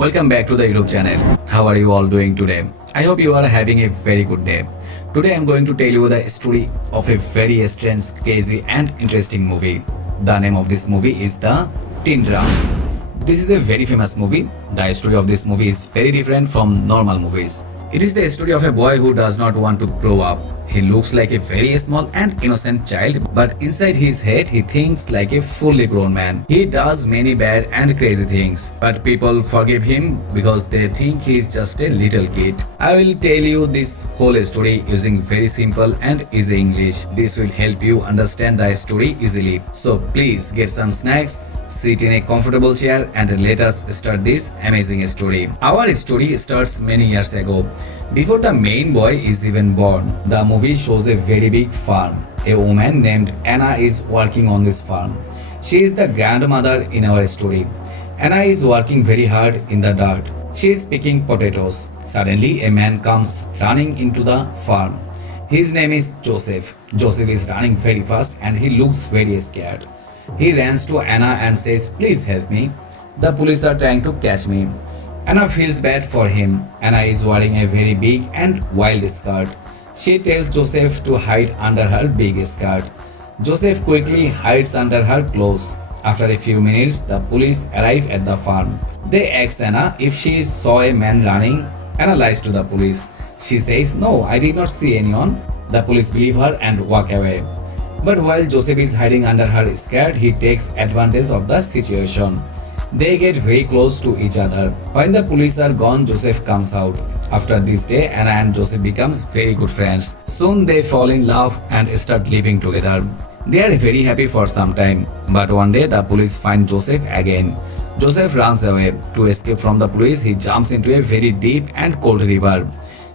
Welcome back to the YouTube channel. How are you all doing today? I hope you are having a very good day. Today I am going to tell you the story of a very strange, crazy and interesting movie. The name of this movie is The Tin Drum. This is a very famous movie. The story of this movie is very different from normal movies. It is the story of a boy who does not want to grow up. He looks like a very small and innocent child, but inside his head he thinks like a fully grown man. He does many bad and crazy things, but people forgive him because they think he is just a little kid. I will tell you this whole story using very simple and easy English. This will help you understand the story easily. So please get some snacks, sit in a comfortable chair and let us start this amazing story. Our story starts many years ago. Before the main boy is even born, the movie shows a very big farm. A woman named Anna is working on this farm. She is the grandmother in our story. Anna is working very hard in the dirt. She is picking potatoes. Suddenly, a man comes running into the farm. His name is Joseph. Joseph is running very fast and he looks very scared. He runs to Anna and says, "Please help me. The police are trying to catch me." Anna feels bad for him. Anna is wearing a very big and wild skirt. She tells Joseph to hide under her big skirt. Joseph quickly hides under her clothes. After a few minutes, the police arrive at the farm. They ask Anna if she saw a man running. Anna lies to the police. She says, "No, I did not see anyone." The police believe her and walk away. But while Joseph is hiding under her skirt, he takes advantage of the situation. They get very close to each other. When the police are gone, Joseph comes out. After this day, Anna and Joseph becomes very good friends. Soon they fall in love and start living together. They are very happy for some time. But one day the police find Joseph again. Joseph runs away. To escape from the police, he jumps into a very deep and cold river.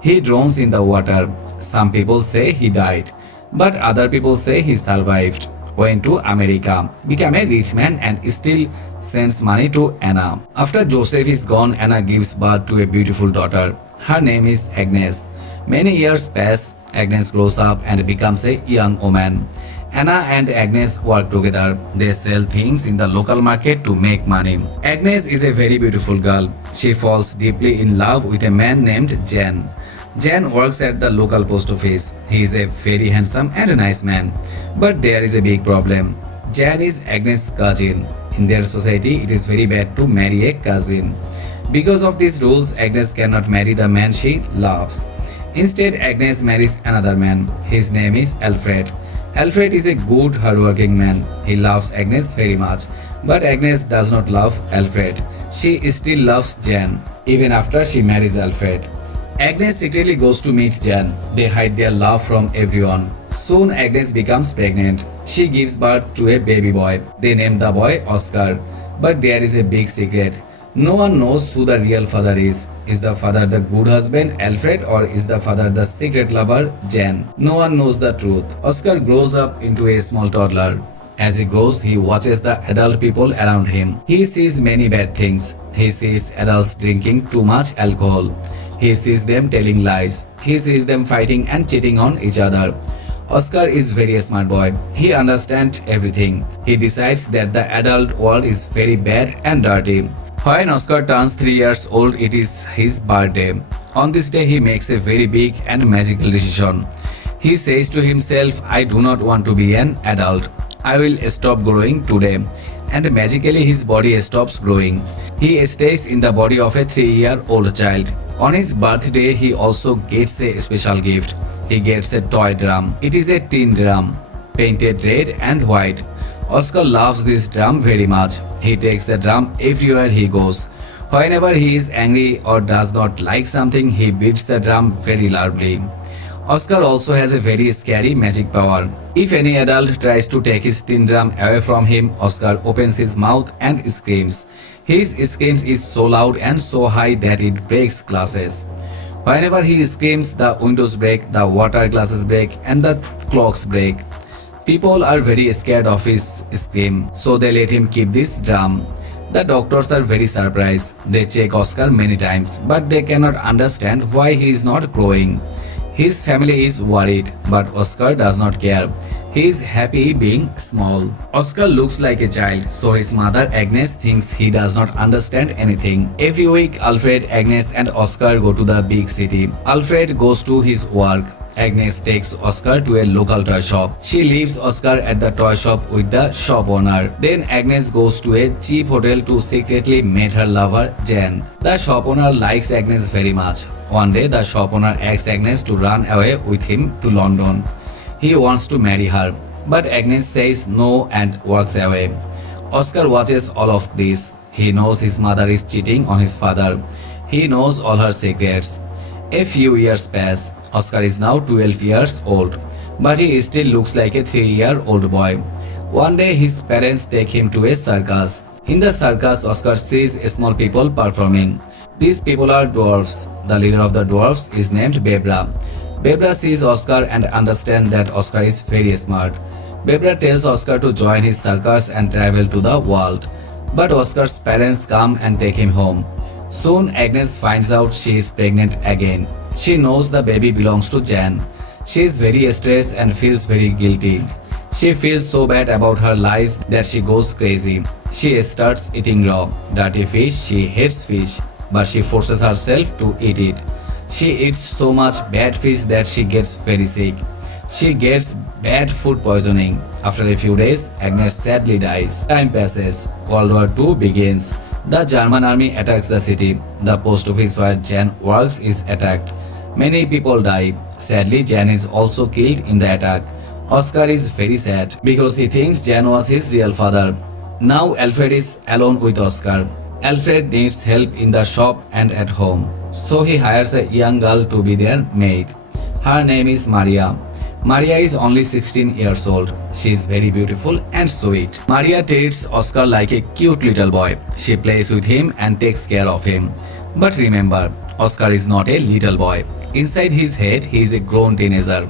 He drowns in the water. Some people say he died, but other people say he survived. Went to America, became a rich man and still sends money to Anna. After Joseph is gone, Anna gives birth to a beautiful daughter. Her name is Agnes. Many years pass. Agnes grows up and becomes a young woman. Anna and Agnes work together. They sell things in the local market to make money. Agnes is a very beautiful girl. She falls deeply in love with a man named Jan. Jan works at the local post office. He is a very handsome and nice man. But there is a big problem. Jan is Agnes' cousin. In their society, it is very bad to marry a cousin. Because of these rules, Agnes cannot marry the man she loves. Instead, Agnes marries another man. His name is Alfred. Alfred is a good, hardworking man. He loves Agnes very much. But Agnes does not love Alfred. She still loves Jan, even after she marries Alfred. Agnes secretly goes to meet Jan. They hide their love from everyone. Soon Agnes becomes pregnant. She gives birth to a baby boy. They name the boy Oscar. But there is a big secret. No one knows who the real father is. Is the father the good husband, Alfred, or is the father the secret lover, Jan? No one knows the truth. Oscar grows up into a small toddler. As he grows, he watches the adult people around him. He sees many bad things. He sees adults drinking too much alcohol. He sees them telling lies. He sees them fighting and cheating on each other. Oscar is very smart boy. He understands everything. He decides that the adult world is very bad and dirty. When Oscar turns 3 years old, it is his birthday. On this day, he makes a very big and magical decision. He says to himself, "I do not want to be an adult. I will stop growing today." And magically his body stops growing. He stays in the body of a 3-year-old child. On his birthday, he also gets a special gift. He gets a toy drum. It is a tin drum, painted red and white. Oscar loves this drum very much. He takes the drum everywhere he goes. Whenever he is angry or does not like something, he beats the drum very loudly. Oscar also has a very scary magic power. If any adult tries to take his tin drum away from him, Oscar opens his mouth and screams. His screams is so loud and so high that it breaks glasses. Whenever he screams, the windows break, the water glasses break, and the clocks break. People are very scared of his scream, so they let him keep this drum. The doctors are very surprised. They check Oscar many times, but they cannot understand why he is not growing. His family is worried, but Oscar does not care. He is happy being small. Oscar looks like a child, so his mother Agnes thinks he does not understand anything. Every week, Alfred, Agnes, and Oscar go to the big city. Alfred goes to his work. Agnes takes Oscar to a local toy shop. She leaves Oscar at the toy shop with the shop owner. Then Agnes goes to a cheap hotel to secretly meet her lover, Jan. The shop owner likes Agnes very much. One day, the shop owner asks Agnes to run away with him to London. He wants to marry her, but Agnes says no and walks away. Oscar watches all of this. He knows his mother is cheating on his father. He knows all her secrets. A few years pass. Oscar is now 12 years old, but he still looks like a 3-year-old boy. One day, his parents take him to a circus. In the circus, Oscar sees small people performing. These people are dwarfs. The leader of the dwarfs is named Bebra. Bebra sees Oscar and understands that Oscar is very smart. Bebra tells Oscar to join his circus and travel to the world. But Oscar's parents come and take him home. Soon Agnes finds out she is pregnant again. She knows the baby belongs to Jan. She is very stressed and feels very guilty. She feels so bad about her lies that she goes crazy. She starts eating raw, dirty fish. She hates fish, but she forces herself to eat it. She eats so much bad fish that she gets very sick. She gets bad food poisoning. After a few days, Agnes sadly dies. Time passes. World War II begins. The German army attacks the city. The post office where Jan works is attacked. Many people die. Sadly, Jan is also killed in the attack. Oscar is very sad because he thinks Jan was his real father. Now Alfred is alone with Oscar. Alfred needs help in the shop and at home. So he hires a young girl to be their maid. Her name is Maria. Maria is only 16 years old. She is very beautiful and sweet. Maria treats Oscar like a cute little boy. She plays with him and takes care of him. But remember, Oscar is not a little boy. Inside his head, he is a grown teenager.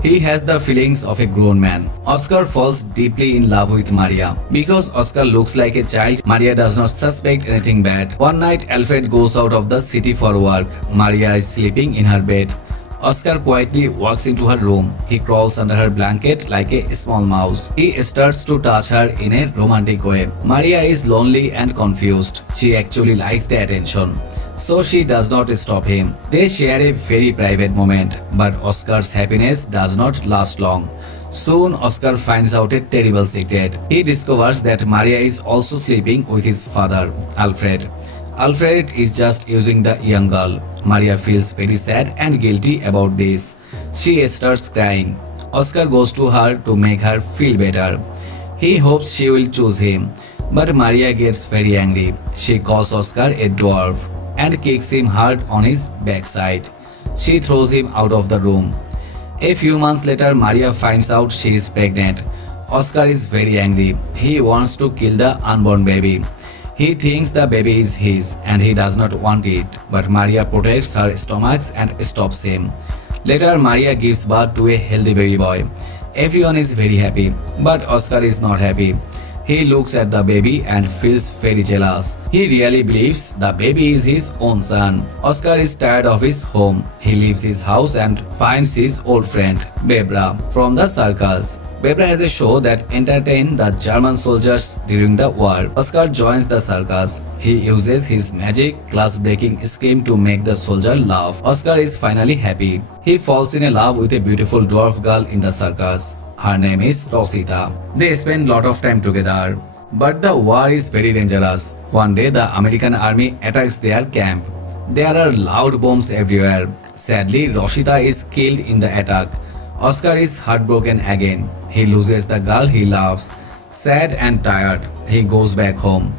He has the feelings of a grown man. Oscar falls deeply in love with Maria. Because Oscar looks like a child, Maria does not suspect anything bad. One night, Alfred goes out of the city for work. Maria is sleeping in her bed. Oscar quietly walks into her room. He crawls under her blanket like a small mouse. He starts to touch her in a romantic way. Maria is lonely and confused. She actually likes the attention, so she does not stop him. They share a very private moment, but Oscar's happiness does not last long. Soon, Oscar finds out a terrible secret. He discovers that Maria is also sleeping with his father, Alfred. Alfred is just using the young girl. Maria feels very sad and guilty about this. She starts crying. Oscar goes to her to make her feel better. He hopes she will choose him, but Maria gets very angry. She calls Oscar a dwarf and kicks him hard on his backside. She throws him out of the room. A few months later, Maria finds out she is pregnant. Oscar is very angry. He wants to kill the unborn baby. He thinks the baby is his and he does not want it, but Maria protects her stomach and stops him. Later, Maria gives birth to a healthy baby boy. Everyone is very happy, but Oscar is not happy. He looks at the baby and feels very jealous. He really believes the baby is his own son. Oscar is tired of his home. He leaves his house and finds his old friend, Bebra, from the circus. Bebra has a show that entertains the German soldiers during the war. Oscar joins the circus. He uses his magic glass-breaking scheme to make the soldier laugh. Oscar is finally happy. He falls in love with a beautiful dwarf girl in the circus. Her name is Rosita. They spend lot of time together. But the war is very dangerous. One day the American army attacks their camp. There are loud bombs everywhere. Sadly, Rosita is killed in the attack. Oscar is heartbroken again. He loses the girl he loves. Sad and tired, he goes back home.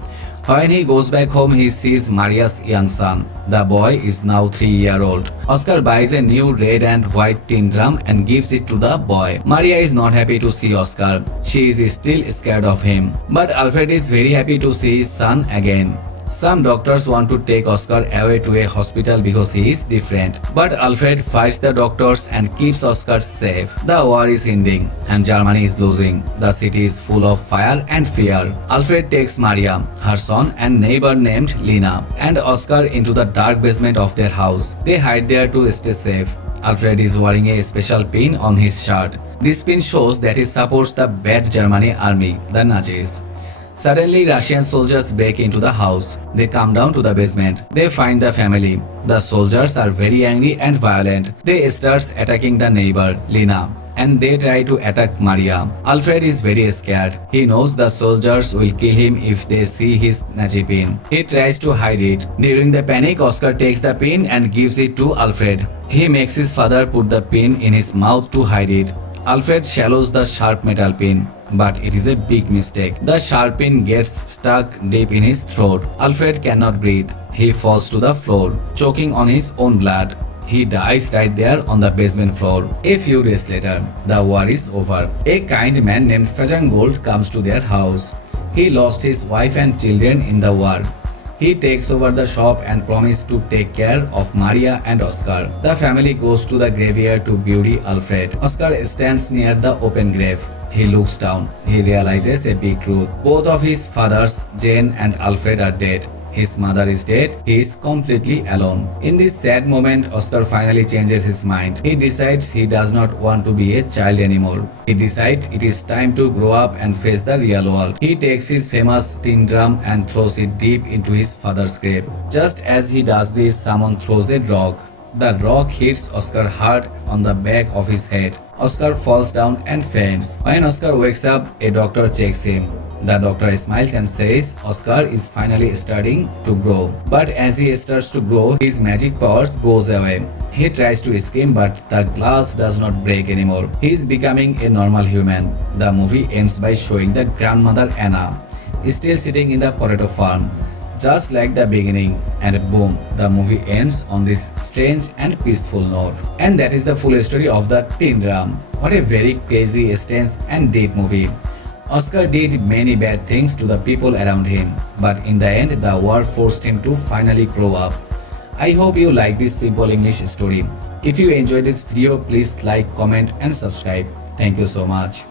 When he goes back home, he sees Maria's young son. The boy is now 3-year-old. Oscar buys a new red and white tin drum and gives it to the boy. Maria is not happy to see Oscar. She is still scared of him. But Alfred is very happy to see his son again. Some doctors want to take Oscar away to a hospital because he is different. But Alfred fights the doctors and keeps Oscar safe. The war is ending and Germany is losing. The city is full of fire and fear. Alfred takes Maria, her son and neighbor named Lina, and Oscar into the dark basement of their house. They hide there to stay safe. Alfred is wearing a special pin on his shirt. This pin shows that he supports the bad Germany army, the Nazis. Suddenly, Russian soldiers break into the house. They come down to the basement. They find the family. The soldiers are very angry and violent. They start attacking the neighbor, Lina, and they try to attack Maria. Alfred is very scared. He knows the soldiers will kill him if they see his Nazi pin. He tries to hide it. During the panic, Oscar takes the pin and gives it to Alfred. He makes his father put the pin in his mouth to hide it. Alfred swallows the sharp metal pin, but it is a big mistake. The sharp pin gets stuck deep in his throat. Alfred cannot breathe. He falls to the floor, choking on his own blood. He dies right there on the basement floor. A few days later, the war is over. A kind man named Fajangold comes to their house. He lost his wife and children in the war. He takes over the shop and promises to take care of Maria and Oscar. The family goes to the graveyard to bury Alfred. Oscar stands near the open grave. He looks down. He realizes a big truth. Both of his fathers, Jane and Alfred, are dead. His mother is dead. He is completely alone. In this sad moment, Oscar finally changes his mind. He decides he does not want to be a child anymore. He decides it is time to grow up and face the real world. He takes his famous tin drum and throws it deep into his father's grave. Just as he does this, someone throws a rock. The rock hits Oscar hard on the back of his head. Oscar falls down and faints. When Oscar wakes up, a doctor checks him. The doctor smiles and says Oscar is finally starting to grow. But as he starts to grow, his magic powers goes away. He tries to scream, but the glass does not break anymore. He is becoming a normal human. The movie ends by showing the grandmother Anna still sitting in the potato farm, just like the beginning, and boom, the movie ends on this strange and peaceful note. And that is the full story of the Tin Drum. What a very crazy, strange and deep movie. Oscar did many bad things to the people around him, but in the end, the war forced him to finally grow up. I hope you like this simple English story. If you enjoyed this video, please like, comment and subscribe. Thank you so much.